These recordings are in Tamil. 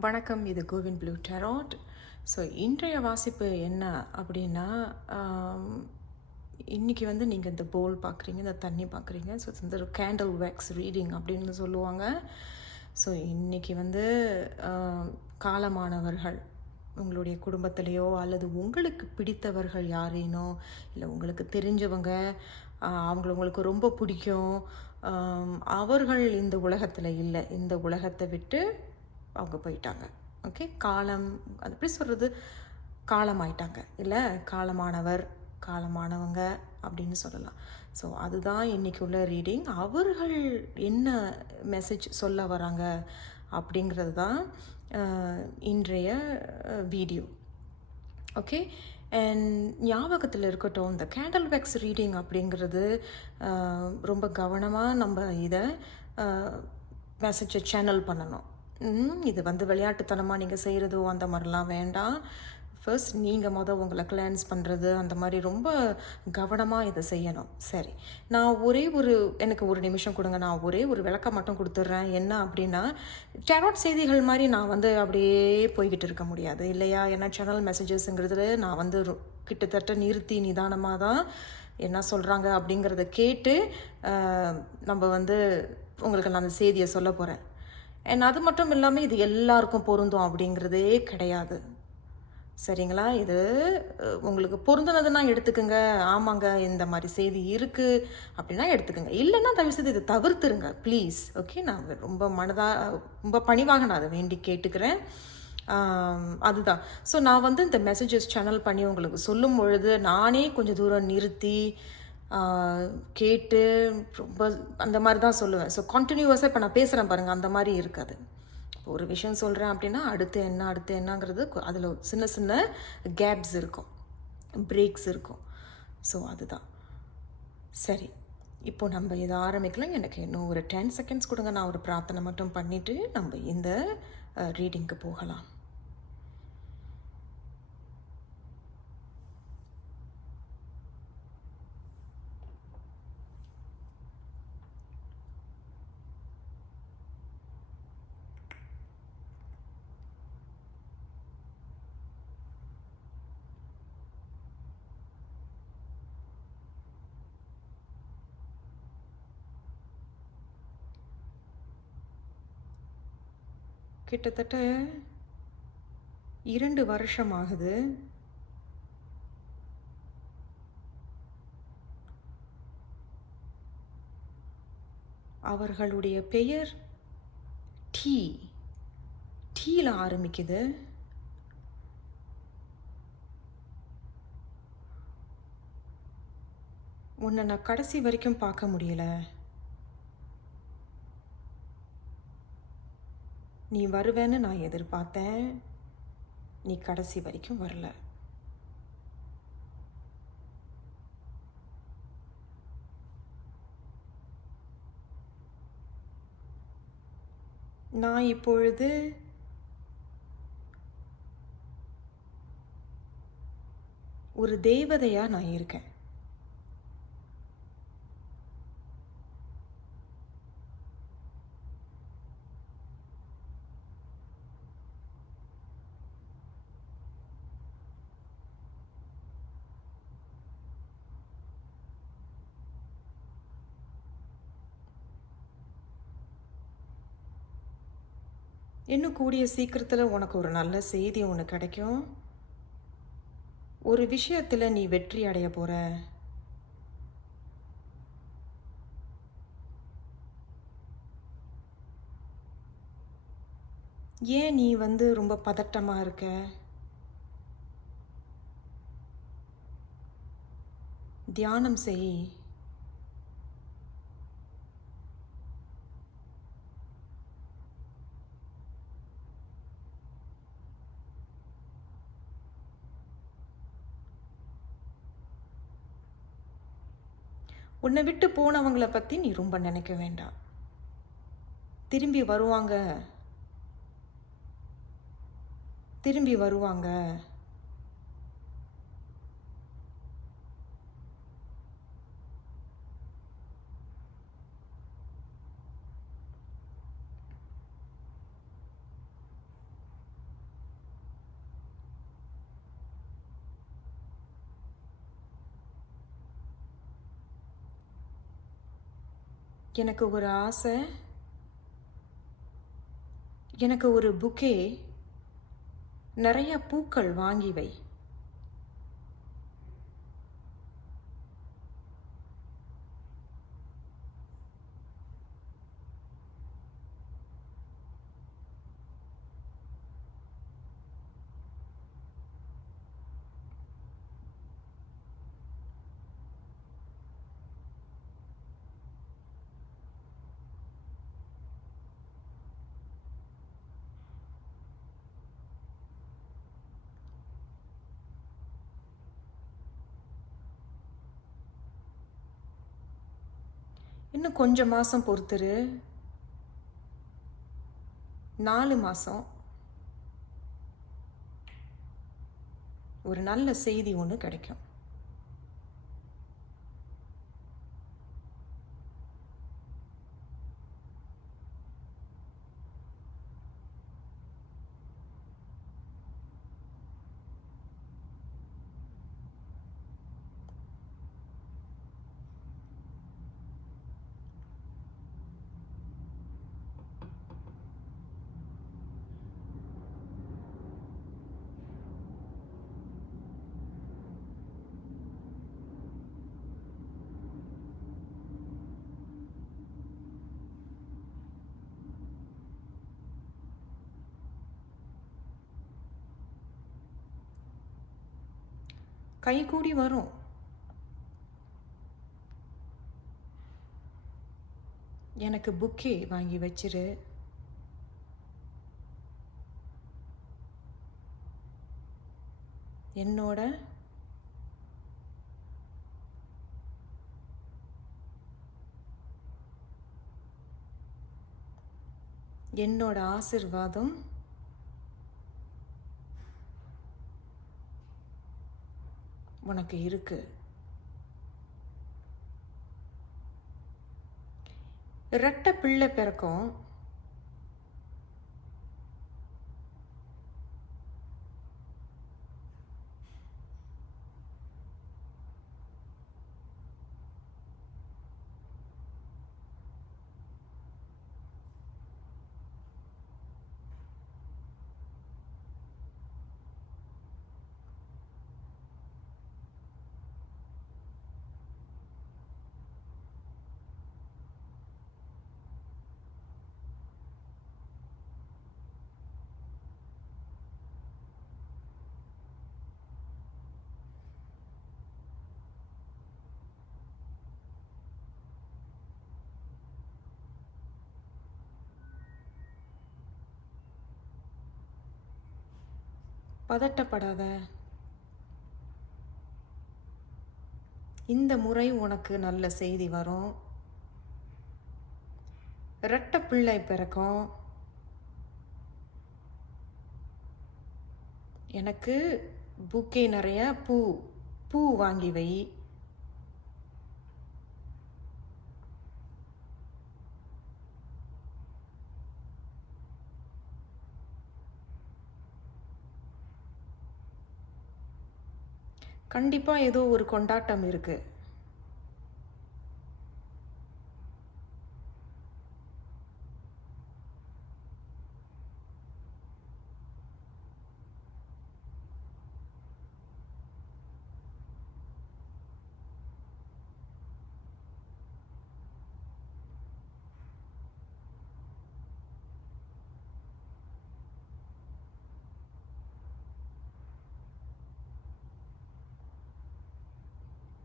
வணக்கம். இது கோவின் ப்ளூ டெராட். ஸோ இன்றைய வாசிப்பு என்ன அப்படின்னா, இன்றைக்கி வந்து நீங்கள் இந்த போல் பார்க்குறீங்க, இந்த தண்ணி பார்க்குறீங்க. ஸோ இந்த ஒரு கேண்டில் வேக்ஸ் ரீடிங் அப்படின்னு சொல்லுவாங்க. ஸோ இன்றைக்கி வந்து காலமானவர்கள் உங்களுடைய குடும்பத்திலேயோ அல்லது உங்களுக்கு பிடித்தவர்கள் யாரேனோ இல்லை உங்களுக்கு தெரிஞ்சவங்க, அவங்கள உங்களுக்கு ரொம்ப பிடிக்கும், அவர்கள் இந்த உலகத்தில் இல்லை, இந்த உலகத்தை விட்டு அவங்க போயிட்டாங்க. ஓகே, காலம் அது எப்படி சொல்கிறது, காலமாயிட்டாங்க இல்லை, காலமானவர் காலமானவங்க அப்படின்னு சொல்லலாம். ஸோ அதுதான் இன்றைக்கி உள்ள ரீடிங். அவர்கள் என்ன மெசேஜ் சொல்ல வராங்க அப்படிங்கிறது தான் இன்றைய வீடியோ. ஓகே, அண்ட் ஞாபகத்தில் இருக்கட்டும், இந்த கேண்டில் வேக்ஸ் ரீடிங் அப்படிங்கிறது ரொம்ப கவனமாக நம்ம இதை மெசேஜை சேனல் பண்ணணும். இது வந்து விளையாட்டுத்தனமாக நீங்கள் செய்கிறதோ அந்த மாதிரிலாம் வேண்டாம். ஃபர்ஸ்ட் நீங்கள் உங்களை கிளான்ஸ் பண்ணுறது அந்த மாதிரி ரொம்ப கவனமாக இதை செய்யணும். சரி, நான் எனக்கு ஒரு நிமிஷம் கொடுங்க, நான் ஒரே ஒரு விளக்கம் மட்டும் கொடுத்துட்றேன். என்ன அப்படின்னா, டெராட் செய்திகள் மாதிரி நான் வந்து அப்படியே போய்கிட்டு இருக்க முடியாது இல்லையா? ஏன்னா சேனல் மெசேஜஸ்ங்கிறது நான் வந்து கிட்டத்தட்ட நிறுத்தி நிதானமாக தான் என்ன சொல்கிறாங்க அப்படிங்கிறத கேட்டு நம்ம வந்து உங்களுக்கு நான் அந்த செய்தியை சொல்ல போகிறேன். அண்ட் அது மட்டும் இல்லாமல் இது எல்லாருக்கும் பொருந்தும் அப்படிங்கிறதே கிடையாது. சரிங்களா? இது உங்களுக்கு பொருந்தினதுன்னா எடுத்துக்கோங்க, ஆமாங்க இந்த மாதிரி செய்தி இருக்குது அப்படின்னா எடுத்துக்கோங்க. இல்லைன்னா தயவுசெய்து இதை தவிர்த்துருங்க ப்ளீஸ். ஓகே, நான் ரொம்ப பணிவாக நான் அதை வேண்டி கேட்டுக்கிறேன். அதுதான். ஸோ நான் வந்து இந்த மெசேஜஸ் சேனல் பண்ணி உங்களுக்கு சொல்லும் பொழுது நானே கொஞ்சம் தூரம் நிறுத்தி கேட்டு ரொம்ப அந்த மாதிரி தான் சொல்லுவேன். ஸோ கண்டினியூவஸாக இப்போ நான் பேசுகிறேன் பாருங்கள், அந்த மாதிரி இருக்காது. ஒரு விஷயம் சொல்கிறேன் அப்படின்னா அடுத்து என்னங்கிறது அதில் சின்ன சின்ன கேப்ஸ் இருக்கும், பிரேக்ஸ் இருக்கும். ஸோ அதுதான். சரி, இப்போ நம்ம இதை ஆரம்பிக்கலாம். எனக்கு இன்னும் ஒரு 10 செகண்ட்ஸ் கொடுங்க, நான் ஒரு பிரார்த்தனை மட்டும் பண்ணிவிட்டு நம்ம இந்த ரீடிங்க்கு போகலாம். கிட்டத்தட்ட 2 வருஷம் ஆகுது. அவர்களுடைய பெயர் டீல ஆரம்பிக்குது. உன்னை நான் கடைசி வரைக்கும் பார்க்க முடியல. நீ வருவேன்னு நான் எதிர்பார்த்தேன், நீ கடைசி வரைக்கும் வரல. நான் இப்பொழுது ஒரு தேவதையா நான் இருக்கேன். இன்னும் கூடிய சீக்கிரத்தில் உனக்கு ஒரு நல்ல செய்தி ஒன்று கிடைக்கும். ஒரு விஷயத்தில் நீ வெற்றி அடைய போகிற. ஏன் நீ வந்து ரொம்ப பதட்டமாக இருக்க? தியானம் செய். உன்னை விட்டு போனவங்களை பற்றி நீ ரொம்ப நினைக்க வேண்டாம். திரும்பி வருவாங்க. எனக்கு ஒரு ஆசை, எனக்கு ஒரு புக்கே நிறைய பூக்கள் வாங்கி வை. இன்னும் கொஞ்சம் மாதம் பொறுத்துரு. 4 மாதம் ஒரு நல்ல செய்தி ஒன்று கிடைக்கும். கைகூடி வரும். எனக்கு புக்கே வாங்கி வச்சிரு. என்னோட என்னோட ஆசிர்வாதம் உனக்கு இருக்கு. ரெட்டை பிள்ளை பிறக்கும். பதட்டப்படாத. இந்த முறை உனக்கு நல்ல செய்தி வரும். ரெட்டை பிள்ளை பிறக்கும். எனக்கு புக்கே நிறைய பூ வாங்கி வை. கண்டிப்பா ஏதோ ஒரு கொண்டாட்டம் இருக்கு.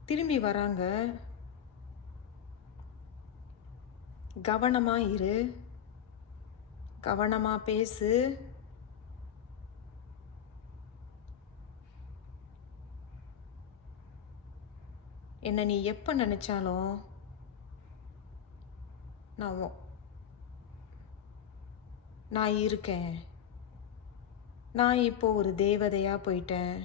திரும்பி வராங்க. கவனமா இரு, கவனமா பேசு. என்ன நீ எப்போ நினைச்சாலும் நான் இருக்கேன். நான் இப்போ ஒரு தேவதையா போயிட்டேன்.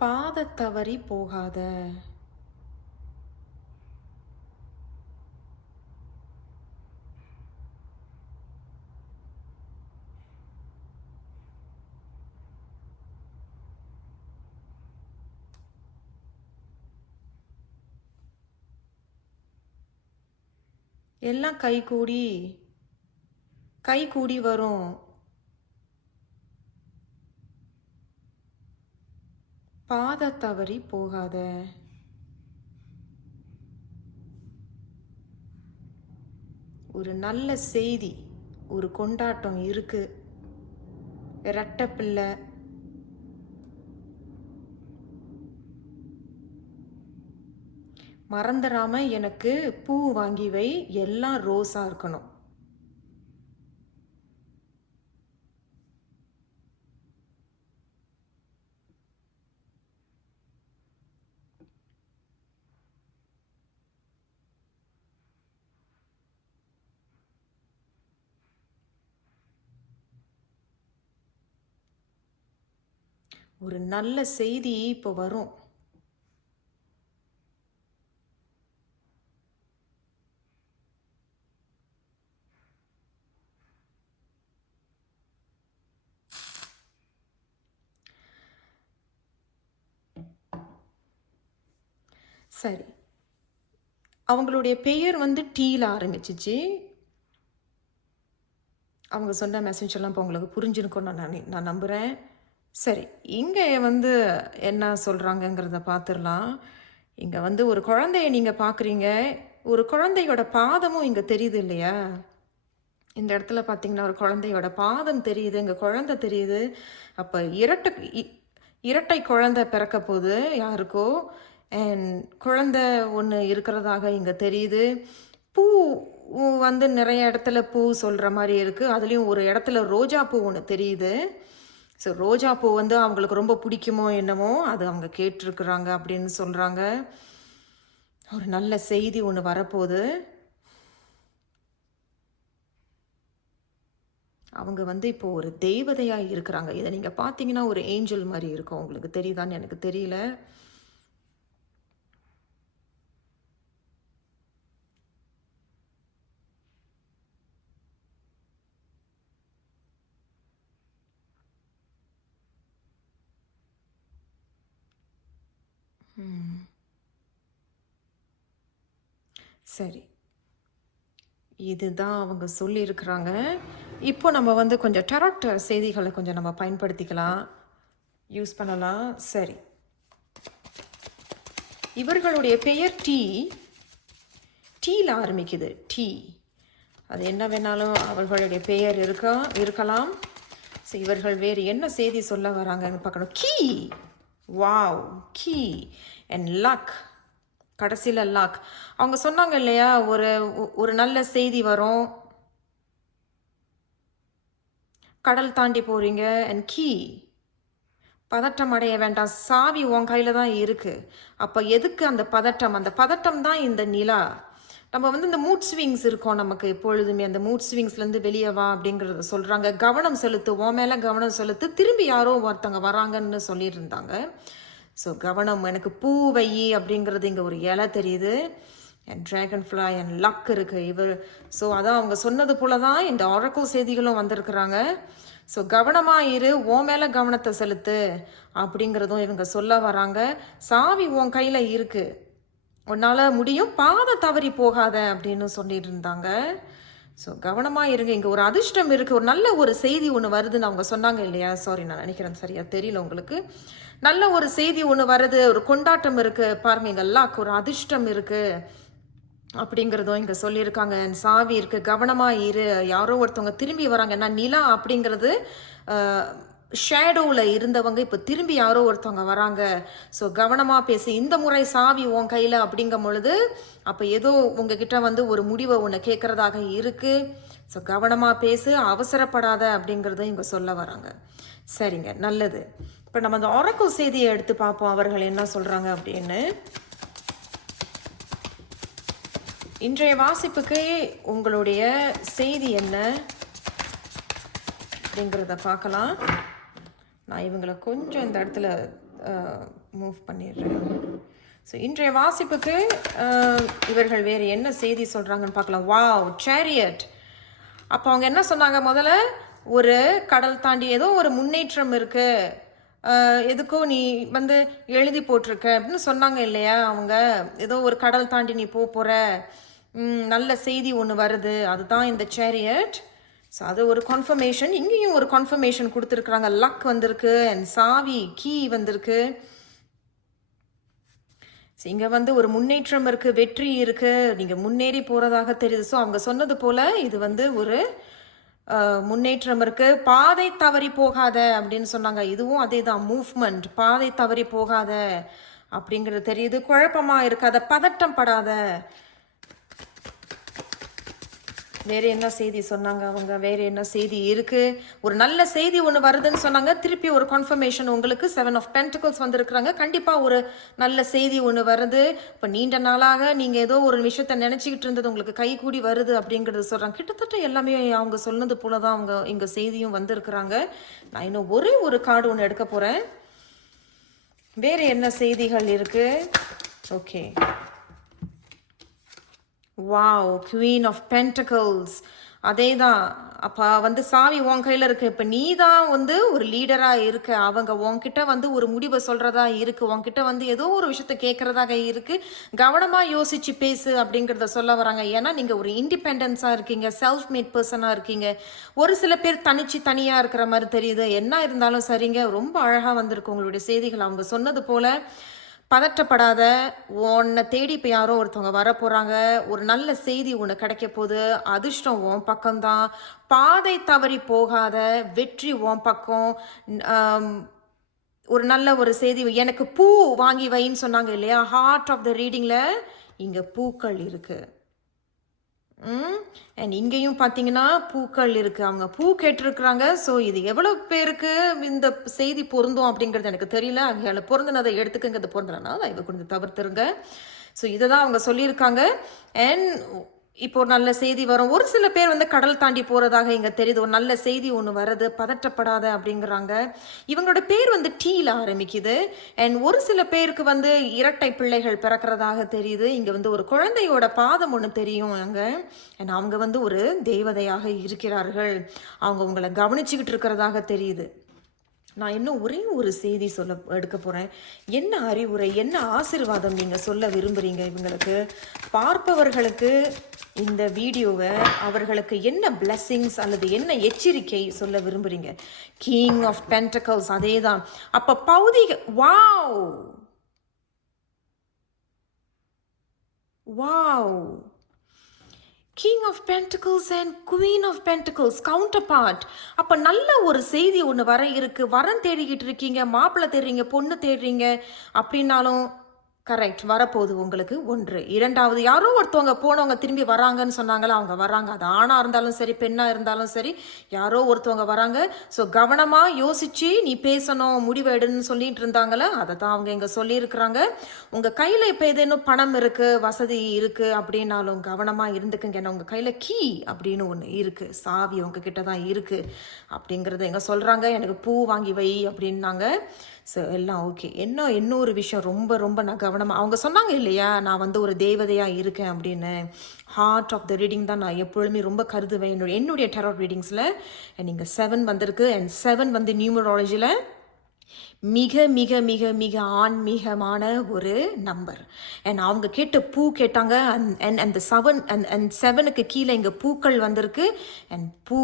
பாதை தவறி போகாத. எல்லாம் கை கூடி வரும். பாதை தவறி போகாத. ஒரு நல்ல செய்தி, ஒரு கொண்டாட்டம் இருக்கு. ரெட்டை பிள்ளை. மறந்துடாம எனக்கு பூ வாங்கி வை, எல்லாம் ரோஸா இருக்கணும். ஒரு நல்ல செய்தி இப்போ வரும். சரி, அவங்களுடைய பெயர் வந்து டீல ஆரம்பிச்சிச்சு. அவங்க சொன்ன மெசேஜ் எல்லாம் இப்போ உங்களுக்கு புரிஞ்சிருக்கும்னு நான் நம்புகிறேன். சரி, இங்கே வந்து என்ன சொல்கிறாங்கங்கிறத பார்த்துடலாம். இங்கே வந்து ஒரு குழந்தைய நீங்கள் பார்க்குறீங்க. ஒரு குழந்தையோட பாதமும் இங்கே தெரியுது இல்லையா? இந்த இடத்துல பார்த்தீங்கன்னா ஒரு குழந்தையோட பாதம் தெரியுது, இங்கே குழந்தை தெரியுது. அப்போ இரட்டை குழந்தை பிறக்க போகுது யாருக்கோ. அண்ட் குழந்தை ஒன்று இருக்கிறதாக இங்கே தெரியுது. பூ வந்து நிறைய இடத்துல பூ சொல்கிற மாதிரி இருக்குது. அதுலேயும் ஒரு இடத்துல ரோஜா பூ ஒன்று தெரியுது. ஸோ ரோஜா பூ வந்து அவங்களுக்கு ரொம்ப பிடிக்குமோ என்னமோ, அது அவங்க கேட்டிருக்கிறாங்க அப்படின்னு சொல்கிறாங்க. ஒரு நல்ல செய்தி ஒன்று வரப்போகுது. அவங்க வந்து இப்போ ஒரு தெய்வதையாக இருக்கிறாங்க. இதை நீங்கள் பார்த்தீங்கன்னா ஒரு ஏஞ்சல் மாதிரி இருக்கும். உங்களுக்கு தெரியுதான்னு எனக்கு தெரியல. சரி, இதுதான் அவங்க சொல்லியிருக்கிறாங்க. இப்போ நம்ம வந்து கொஞ்சம் டெராட் செய்திகளை கொஞ்சம் நம்ம பயன்படுத்திக்கலாம், யூஸ் பண்ணலாம். சரி, இவர்களுடைய பெயர் டீல ஆரம்பிக்குது. டீ, அது என்ன வேணாலும் அவர்களுடைய பெயர் இருக்கலாம். ஸோ இவர்கள் வேறு என்ன செய்தி சொல்ல வராங்கன்னு பார்க்கணும். Key, wow, key and luck. கடைசியில் லக். அவங்க சொன்னாங்க இல்லையா, ஒரு நல்ல செய்தி வரும், கடல் தாண்டி போறீங்க. அண்ட் கீ, பதட்டம் அடைய வேண்டாம், சாவி உன் கையில் தான் இருக்குது. அப்போ எதுக்கு அந்த பதட்டம்? அந்த பதட்டம் தான் இந்த நிலா. நம்ம வந்து இந்த மூட் ஸ்விங்ஸ் இருக்கோம் நமக்கு எப்பொழுதுமே. அந்த மூட் ஸ்விங்ஸ்லேருந்து வெளியே வா அப்படிங்கிறத சொல்கிறாங்க. கவனம் செலுத்து, உன் மேலே கவனம் செலுத்து. திரும்பி யாரோ ஒருத்தங்க வராங்கன்னு சொல்லியிருந்தாங்க. ஸோ கவனம், எனக்கு பூ வை அப்படிங்கிறது இங்கே ஒரு இலை தெரியுது. And dragon fly and luck இருக்குது. ஸோ அதான் அவங்க சொன்னது போல தான் இந்த ஆரக்கிள் செய்திகளும் வந்திருக்கிறாங்க. ஸோ கவனமாக இரு, உன் மேலே கவனத்தை செலுத்து அப்படிங்கிறதும் இவங்க சொல்ல வராங்க. சாவி உன் கையில் இருக்குது, உன்னால் முடியும், பாதை தவறி போகாத அப்படின்னு சொல்லிட்டு இருந்தாங்க. ஸோ கவனமாக இருங்க, இங்கே ஒரு அதிர்ஷ்டம் இருக்குது, ஒரு நல்ல ஒரு செய்தி ஒன்று வருதுன்னு அவங்க சொன்னாங்க இல்லையா? சாரி, நான் நினைக்கிறேன் சரியா தெரியல உங்களுக்கு. நல்ல ஒரு செய்தி ஒன்று வருது, ஒரு கொண்டாட்டம் இருக்குது பாருங்க. இங்கே லக், ஒரு அதிர்ஷ்டம் இருக்குது அப்படிங்கிறதும் இங்கே சொல்லியிருக்காங்க. சாவி இருக்குது, கவனமாக இரு, யாரோ ஒருத்தவங்க திரும்பி வராங்க. ஏன்னா நிலா அப்படிங்கிறது ஷேடோவில் இருந்தவங்க இப்போ திரும்பி யாரோ ஒருத்தவங்க வராங்க. ஸோ கவனமாக பேசு, இந்த முறை சாவி உன் கையில் அப்படிங்கும் பொழுது அப்போ ஏதோ உங்ககிட்ட வந்து ஒரு முடிவை ஒன்று கேட்குறதாக இருக்குது. ஸோ கவனமாக பேசு, அவசரப்படாத அப்படிங்கிறத இங்கே சொல்ல வராங்க. சரிங்க, நல்லது. இப்போ நம்ம அந்த ஆரக்கிள் செய்தியை எடுத்து பார்ப்போம், அவர்கள் என்ன சொல்கிறாங்க அப்படின்னு. இன்றைய வாசிப்புக்கு உங்களுடைய செய்தி என்ன அப்படிங்கிறத பார்க்கலாம். நான் இவங்களை கொஞ்சம் இந்த இடத்துல மூவ் பண்ணிடுறேன். ஸோ இன்றைய வாசிப்புக்கு இவர்கள் வேறு என்ன செய்தி சொல்கிறாங்கன்னு பார்க்கலாம். Wow, chariot. அப்போ அவங்க என்ன சொன்னாங்க, முதல்ல ஒரு கடல் தாண்டி ஏதோ ஒரு முன்னேற்றம் இருக்குது, எதுக்கோ நீ வந்து எழுதி போட்டிருக்க அப்படின்னு சொன்னாங்க இல்லையா. அவங்க ஏதோ ஒரு கடல் தாண்டி நீ போகிற நல்ல செய்தி ஒன்று வருது, அதுதான் இந்த சேரியட். ஸோ அது ஒரு கன்ஃபர்மேஷன். இங்கேயும் ஒரு கன்ஃபர்மேஷன் கொடுத்துருக்குறாங்க. லக் வந்திருக்கு அண்ட் சாவி கீ வந்திருக்கு. ஸோ இங்கே வந்து ஒரு முன்னேற்றம் இருக்குது, வெற்றி இருக்குது, நீங்கள் முன்னேறி போகிறதாக தெரியுது. ஸோ அவங்க சொன்னது போல் இது வந்து ஒரு முன்னேற்றம் இருக்குது. பாதை தவறி போகாத அப்படின்னு சொன்னாங்க. இதுவும் அதே தான், மூவ்மெண்ட். பாதை தவறி போகாத அப்படிங்கிறது தெரியுது. குழப்பமாக இருக்காத, பதட்டம் படாத. வேறு என்ன செய்தி சொன்னாங்க அவங்க, வேறு என்ன செய்தி இருக்குது, ஒரு நல்ல செய்தி ஒன்று வருதுன்னு சொன்னாங்க. திருப்பி ஒரு கன்ஃபர்மேஷன் உங்களுக்கு 7 of Pentacles வந்திருக்கிறாங்க. கண்டிப்பாக ஒரு நல்ல செய்தி ஒன்று வருது. இப்போ நீண்ட நாளாக நீங்கள் ஏதோ ஒரு விஷயத்த நினச்சிக்கிட்டு இருந்தது உங்களுக்கு கை கூடி வருது அப்படிங்கிறது சொல்கிறாங்க. கிட்டத்தட்ட எல்லாமே அவங்க சொன்னது போல தான் அவங்க இங்கே செய்தியும் வந்திருக்கிறாங்க. நான் இன்னும் ஒரே ஒரு கார்டு ஒன்று எடுக்க போகிறேன். வேறு என்ன செய்திகள் இருக்குது? Okay, wow, queen of pentacles. அதே தான். அப்போ வந்து சாவி உன் கையில் இருக்குது. இப்போ நீ தான் வந்து ஒரு லீடராக இருக்க. அவங்க உன்கிட்ட வந்து ஒரு முடிவை சொல்கிறதா இருக்குது, உன்கிட்ட வந்து ஏதோ ஒரு விஷயத்த கேட்குறதாக இருக்குது. கவனமாக யோசித்து பேசு அப்படிங்கிறத சொல்ல வராங்க. ஏன்னா நீங்கள் ஒரு இண்டிபெண்டன்ஸாக இருக்கீங்க, செல்ஃப் மேட் பர்சனாக இருக்கீங்க. ஒரு சில பேர் தனியாக இருக்கிற மாதிரி தெரியுது. என்ன இருந்தாலும் சரிங்க, ரொம்ப அழகாக வந்திருக்கு உங்களுடைய செய்திகள். அவங்க சொன்னது போல் பதற்றப்படாத, உன்னை தேடி இப்போ யாரோ ஒருத்தவங்க வர போகிறாங்க. ஒரு நல்ல செய்தி ஒன்று கிடைக்க போகுது. அதிர்ஷ்டம் உன் பக்கம்தான். பாதை தவறி போகாத, வெற்றி உன் பக்கம். ஒரு நல்ல ஒரு செய்தி. எனக்கு பூ வாங்கி வைன்னு சொன்னாங்க இல்லையா, ஹார்ட் ஆஃப் த ரீடிங்கில் இங்கே பூக்கள் இருக்குது. அண்ட் இங்கேயும் பார்த்தீங்கன்னா பூக்கள் இருக்குது. அவங்க பூ கேட்டிருக்கிறாங்க. ஸோ இது எவ்வளோ பேருக்கு இந்த செய்தி பொருந்தும் அப்படிங்கிறது எனக்கு தெரியல. அதில் பொருந்தினதை எடுத்துக்கங்கிறது பொருந்தலைன்னா இதை கொஞ்சம் தவிர்த்துருங்க. ஸோ இதை தான் அவங்க சொல்லியிருக்காங்க. அண்ட் இப்போ ஒரு நல்ல செய்தி வரும். ஒரு சில பேர் வந்து கடல் தாண்டி போகிறதாக இங்கே தெரியுது. ஒரு நல்ல செய்தி ஒன்று வருது, பதற்றப்படாத அப்படிங்கிறாங்க. இவங்களோட பேர் வந்து டீல ஆரம்பிக்குது. அண்ட் ஒரு சில பேருக்கு வந்து இரட்டை பிள்ளைகள் பிறக்கிறதாக தெரியுது. இங்கே வந்து ஒரு குழந்தையோட பாதம் ஒன்று தெரியும் அங்கே. அண்ட் அவங்க வந்து ஒரு தேவதையாக இருக்கிறார்கள். அவங்க உங்களை கவனிச்சுக்கிட்டு இருக்கிறதாக தெரியுது. நான் இன்னும் ஒரே ஒரு செய்தி எடுக்க போகிறேன். என்ன அறிவுரை, என்ன ஆசீர்வாதம் நீங்கள் சொல்ல விரும்புகிறீங்க இவங்களுக்கு, பார்ப்பவர்களுக்கு இந்த வீடியோவை, அவர்களுக்கு என்ன பிளெஸ்ஸிங்ஸ் அல்லது என்ன எச்சரிக்கை சொல்ல விரும்புகிறீங்க? கிங் ஆஃப் பென்டக்கிள்ஸ், அதே தான். அப்போ பௌதிக, wow wow, king of pentacles and queen of pentacles, counter part. அப்போ நல்ல ஒரு செய்தி ஒன்று வர இருக்குது. வரம் தேடிக்கிட்டு இருக்கீங்க, மாப்பிள்ளை தேடுறீங்க, பொண்ணு தேடுறீங்க அப்படின்னாலும் கரெக்ட் வரப்போகுது உங்களுக்கு. ஒன்று. இரண்டாவது, யாரோ ஒருத்தவங்க போனவங்க திரும்பி வராங்கன்னு சொன்னாங்களா, அவங்க வராங்க. அது ஆணாக இருந்தாலும் சரி, பெண்ணாக இருந்தாலும் சரி, யாரோ ஒருத்தவங்க வராங்க. ஸோ கவனமாக யோசித்து நீ பேசணும், முடிவெடுன்னு சொல்லிட்டு இருந்தாங்களே, அதை தான் அவங்க இங்கே சொல்லியிருக்கிறாங்க. உங்கள் கையில் இப்போ ஏதேனும் பணம் இருக்குது, வசதி இருக்குது அப்படின்னாலும் கவனமாக இருந்துக்குங்க. ஏன்னா உங்கள் கையில் கீ அப்படின்னு ஒன்று இருக்குது, சாவி உங்ககிட்ட தான் இருக்குது அப்படிங்கிறத எங்கே சொல்கிறாங்க. எனக்கு பூ வாங்கி வை அப்படின்னாங்க. ஸோ எல்லாம் ஓகே. இன்னொரு விஷயம் ரொம்ப ரொம்ப நான் கவனமாக, அவங்க சொன்னாங்க இல்லையா, நான் வந்து ஒரு தேவதையாக இருக்கேன் அப்படின்னு. ஹார்ட் ஆஃப் த ரீடிங் தான் நான் எப்பொழுதுமே ரொம்ப கருதுவேன் என்னுடைய டெராட் ரீடிங்ஸில். நீங்கள் 7 வந்திருக்கு. அண்ட் 7 வந்து நியூமராலஜியில் மிக மிக மிக மிக ஆன்மீகமான ஒரு நம்பர். அண்ட் அவங்க கேட்ட பூ கேட்டாங்க. அண்ட் அந்த 7க்கு கீழே இங்கே பூக்கள் வந்திருக்கு. அண்ட் பூ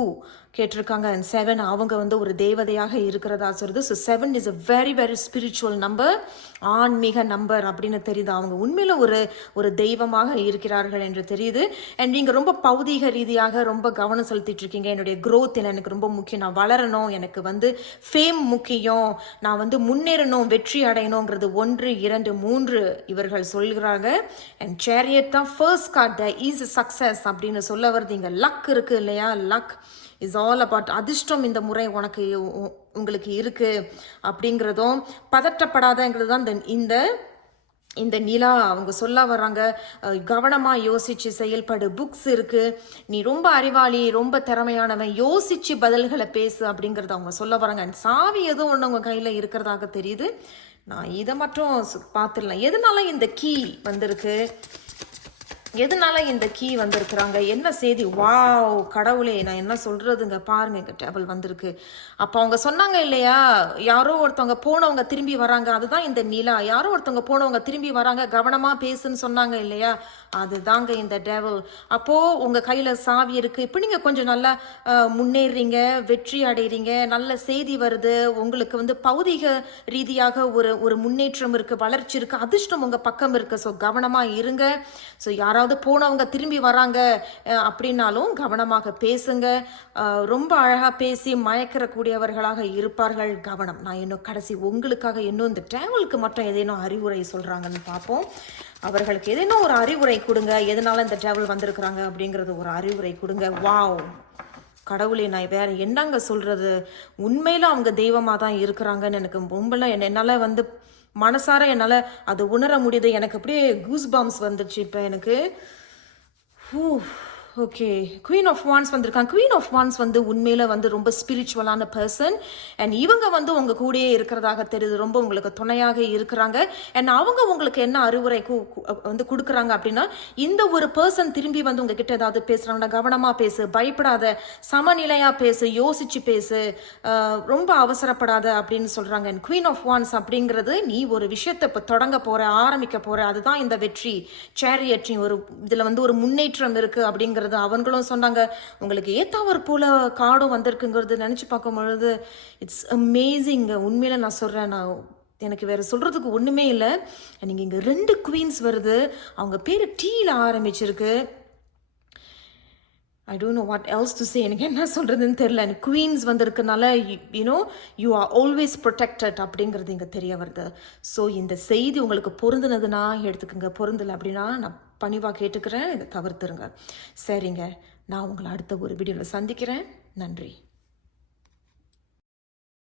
கேட்டிருக்காங்க. அண்ட் 7 அவங்க வந்து ஒரு தேவதையாக இருக்கிறதா சொல்லுது. So 7 is a very very spiritual number, ஆன்மீக நம்பர் அப்படின்னு தெரியுது. அவங்க உண்மையில் ஒரு தெய்வமாக இருக்கிறார்கள் என்று தெரியுது. அண்ட் நீங்கள் ரொம்ப பௌதீக ரீதியாக ரொம்ப கவனம் செலுத்திட்டு இருக்கீங்க. என்னுடைய க்ரோத் எனக்கு ரொம்ப முக்கியம், நான் வளரணும், எனக்கு வந்து ஃபேம் முக்கியம், நான் வந்து முன்னேறணும், வெற்றி அடையணுங்கிறது 1 2 3 இவர்கள் சொல்கிறாங்க. அண்ட் சேரியட் தான் first card, the is success அப்படின்னு சொல்ல வருது. இங்கே லக் இருக்குது இல்லையா, லக் இஸ் ஆல் அபவுட் அதிர்ஷ்டம் இந்த முறை உங்களுக்கு இருக்குது அப்படிங்கிறதும். பதற்றப்படாதங்கிறது தான் இந்த நிலா அவங்க சொல்ல வர்றாங்க. கவனமாக யோசித்து செயல்படு, புக்ஸ் இருக்குது, நீ ரொம்ப அறிவாளி, ரொம்ப திறமையானவன், யோசித்து பதில்களை பேசு அப்படிங்கிறத அவங்க சொல்ல வராங்க. அண்ட் சாவி எதுவும் ஒன்று உங்கள் கையில் இருக்கிறதாக தெரியுது. நான் இதை மட்டும் பார்த்துடலாம். எதனால இந்த கீ வந்திருக்கு, எதனால இந்த கீ வந்திருக்கிறாங்க, என்ன செய்தி? வாவ் கடவுளே, நான் என்ன சொல்றதுங்க பாருங்க, இங்க டேபிள் வந்திருக்கு. அப்போ அவங்க சொன்னாங்க இல்லையா, யாரோ ஒருத்தவங்க போனவங்க திரும்பி வராங்க, அதுதான் இந்த நிலா. யாரோ ஒருத்தவங்க போனவங்க திரும்பி வராங்க, கவனமா பேசுன்னு சொன்னாங்க இல்லையா, அதுதாங்க இந்த டேபிள். அப்போ உங்க கையில சாவி இருக்கு. இப்போ நீங்க கொஞ்சம் நல்லா முன்னேறீங்க, வெற்றி அடைறீங்க, நல்ல செய்தி வருது, உங்களுக்கு வந்து பௌதிக ரீதியாக ஒரு ஒரு முன்னேற்றம் இருக்கு, வளர்ச்சி இருக்கு, அதிர்ஷ்டம் உங்க பக்கம் இருக்கு. ஸோ கவனமா இருங்க. ஸோ யாராவது போனவங்க திரும்பி வராங்க அப்படின்னாலும் கவனமாக பேசுங்க. ரொம்ப அழகா பேசி மயக்கிறக்கூடியவர்களாக இருப்பார்கள், கவனம். நான் இன்னும் கடைசி உங்களுக்காக இன்னும் இந்த டிராவலுக்கு மட்டும் ஏதேனும் அறிவுரை சொல்றாங்கன்னு பார்ப்போம். அவர்களுக்கு ஏதேனும் ஒரு அறிவுரை கொடுங்க, எதனால இந்த டிராவல் வந்திருக்கிறாங்க அப்படிங்கிறது ஒரு அறிவுரை கொடுங்க. வாவ் கடவுளே, நான் வேற என்னங்க சொல்றது, உண்மையில அவங்க தெய்வமாக தான் இருக்கிறாங்கன்னு எனக்கு ரொம்பலாம் என்னால் வந்து மனசார என்னால் அது உணர முடியுது. எனக்கு அப்படியே கூஸ் பாம்ஸ் வந்துச்சு இப்போ எனக்கு. ஓகே, குவீன் ஆஃப் வான்ஸ் வந்திருக்காங்க. குவீன் ஆஃப் வான்ஸ் வந்து உண்மையில வந்து ரொம்ப ஸ்பிரிச்சுவலான பர்சன். அண்ட் இவங்க வந்து உங்க கூடயே இருக்கிறதாக தெரியுது, ரொம்ப உங்களுக்கு துணையாக இருக்கிறாங்க. அண்ட் அவங்க உங்களுக்கு என்ன அறிவுரை வந்து கொடுக்குறாங்க அப்படின்னா, இந்த ஒரு பர்சன் திரும்பி வந்து உங்ககிட்ட ஏதாவது பேசுறாங்கன்னா கவனமா பேசு, பயப்படாத, சமநிலையா பேசு, யோசிச்சு பேசு, ரொம்ப அவசரப்படாத அப்படின்னு சொல்றாங்க. அண்ட் குவீன் ஆஃப் வான்ஸ் அப்படிங்கிறது, நீ ஒரு விஷயத்தை இப்போ தொடங்க போற, ஆரம்பிக்க போற, அதுதான் இந்த வெற்றி. சேரியட்ரி ஒரு இதுல வந்து ஒரு முன்னேற்றம் இருக்கு அப்படிங்கிறது அவங்களும் சொன்னாங்க. உங்களுக்கு ஏத்தாவர் போல கார்டும் வந்திருக்குங்கிறது நினைச்சு பார்க்கும் பொழுது இட்ஸ் அமேசிங். உண்மையில நான் சொல்றேன், நான் எனக்கு வேற சொல்றதுக்கு ஒண்ணுமே இல்லை. நீங்க இங்க 2 குவீன்ஸ் வருது, அவங்க பேரு டீல ஆரம்பிச்சிருக்கு. I don't know what else to say. எனக்கு என்ன சொல்கிறதுன்னு தெரில. எனக்கு குவீன்ஸ் வந்திருக்கனால you know you are always protected அப்படிங்கிறது இங்கே தெரிய வருது. ஸோ இந்த செய்தி உங்களுக்கு பொருந்துனதுன்னா எடுத்துக்கோங்க, பொருந்தலை அப்படின்னா நான் பணிவாக கேட்டுக்கிறேன், இதை தவிர்த்துருங்க. சரிங்க, நான் உங்களை அடுத்த ஒரு வீடியோவில் சந்திக்கிறேன். நன்றி.